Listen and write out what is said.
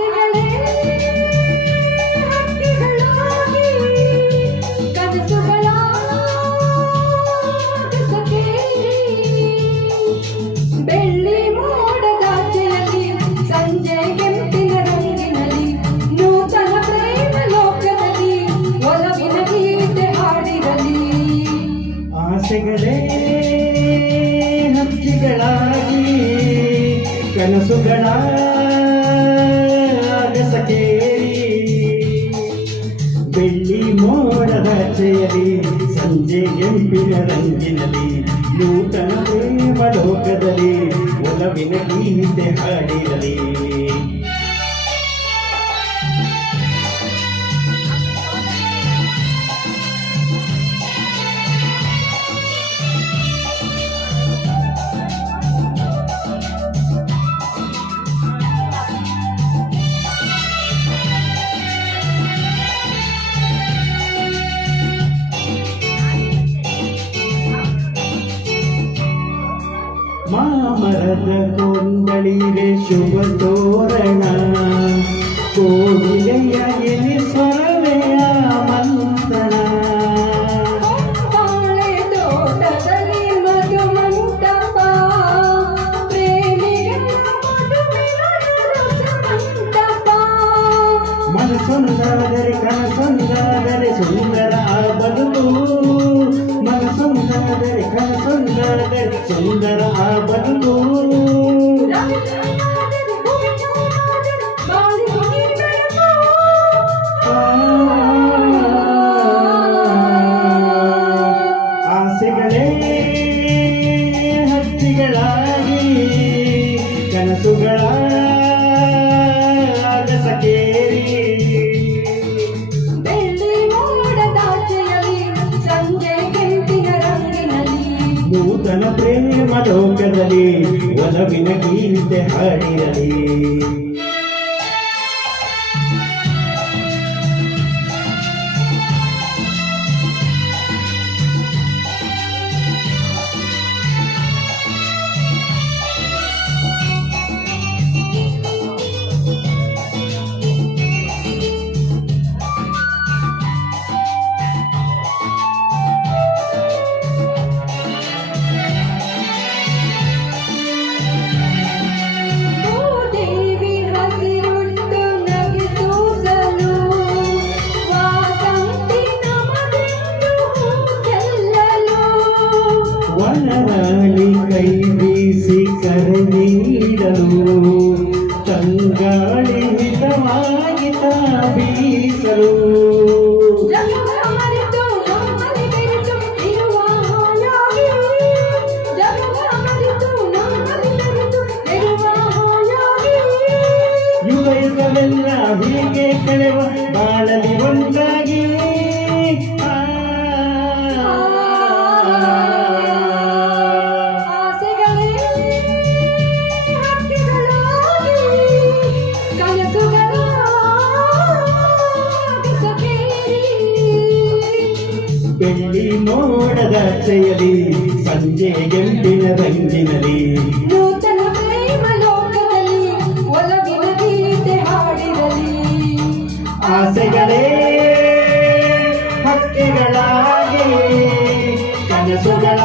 ಆಸೆಗಳೇ ಹಕ್ಕಿಗಳಾಗಿ ಕನಸುಗಳ ಬೆಳ್ಳಿ ಮೋಡದಾಚೆಯಲ್ಲಿ ಸಂಜೆ ಕೆಂಪಿನ ರಂಗಿನಲ್ಲಿ ನೂತನ ಪ್ರೇಮ ಲೋಕದಲ್ಲಿ ಒಲವಿನ ಗೀತೆ ಹಾಡಿರಲಿ. ಆಸೆಗಳೇ ಹಕ್ಕಿಗಳಾಗಿ ಕನಸುಗಳ ಆಗಸಕೇರಿ ಬೆಳ್ಳಿ ಮೋಡದಾಚೆಯಲ್ಲಿ ಸಂಜೆ ಕೆಂಪಿನ ರಂಗಿನಲ್ಲಿ ನೂತನ ಪ್ರೇಮ ಲೋಕದಲ್ಲಿ ಒಲವಿನ ಗೀತೆ ಹಾಡಿರಲಿ. ಮಾಮರದ ಕೊಂದಳಿಗೆ ಶುಭ ತೋರಣ ಕೋಗಿಲೆಯ ಎಲೆ ಸ್ವರವೆಯ ಮಂತ್ರಣ ಬಾಳೆ ತೋಟದಲ್ಲಿ ಮಧು ಮಂಟಪ ಪ್ರೇಮಿಗಳ ಮಂಟಪ ಮನಸ್ಸೊಂದಾದರೆ ಕನಸೊಂದಾದರೆ ಸುಂದರ ಬದುಕು ಮನಸ್ಸೊಂದಾದರೆ ಕನಸೊಂದಾದರೆ ಸುಂದರ ಬದುಕು ಆಸೆಗಳೇ ಹಕ್ಕಿಗಳಾಗಿ ಕನಸುಗಳ ಆಗಸಕೇರಿ ಬೆಳ್ಳಿ ಮೋಡದಾಚೆಯಲ್ಲಿ ಸಂಜೆ ಕೆಂಪಿನ ರಂಗಿನಲ್ಲಿ ನೂತನ ಪ್ರೇಮ ಲೋಕದಲ್ಲಿ ಒಲವಿನ ಗೀತೆ ಹಾಡಿರಲಿ. ವನರಾಣಿ ಕೈ ಬೀಸಿ ಕರೆ ನೀಡಲು ತಂಗಾಳಿ ಹಿತವಾಗಿ ತಾ ಬೀಸಲು ಯುಗ ಯುಗವೆಲ್ಲ ಹೀಗೆ ಕಳೆವ ಬಾಳಲಿ ಒಂದಾಗಿ ಬೆಳ್ಳಿ ಮೋಡದಾಚೆಯಲ್ಲಿ ಸಂಜೆ ಕೆಂಪಿನ ರಂಗಿನಲ್ಲಿ ನೂತನ ಪ್ರೇಮ ಲೋಕದಲ್ಲಿ ಒಲವಿನ ಗೀತೆ ಹಾಡಿರಲಿ. ಆಸೆಗಳೇ ಹಕ್ಕಿಗಳಾಗಿ ಕನಸುಗಳ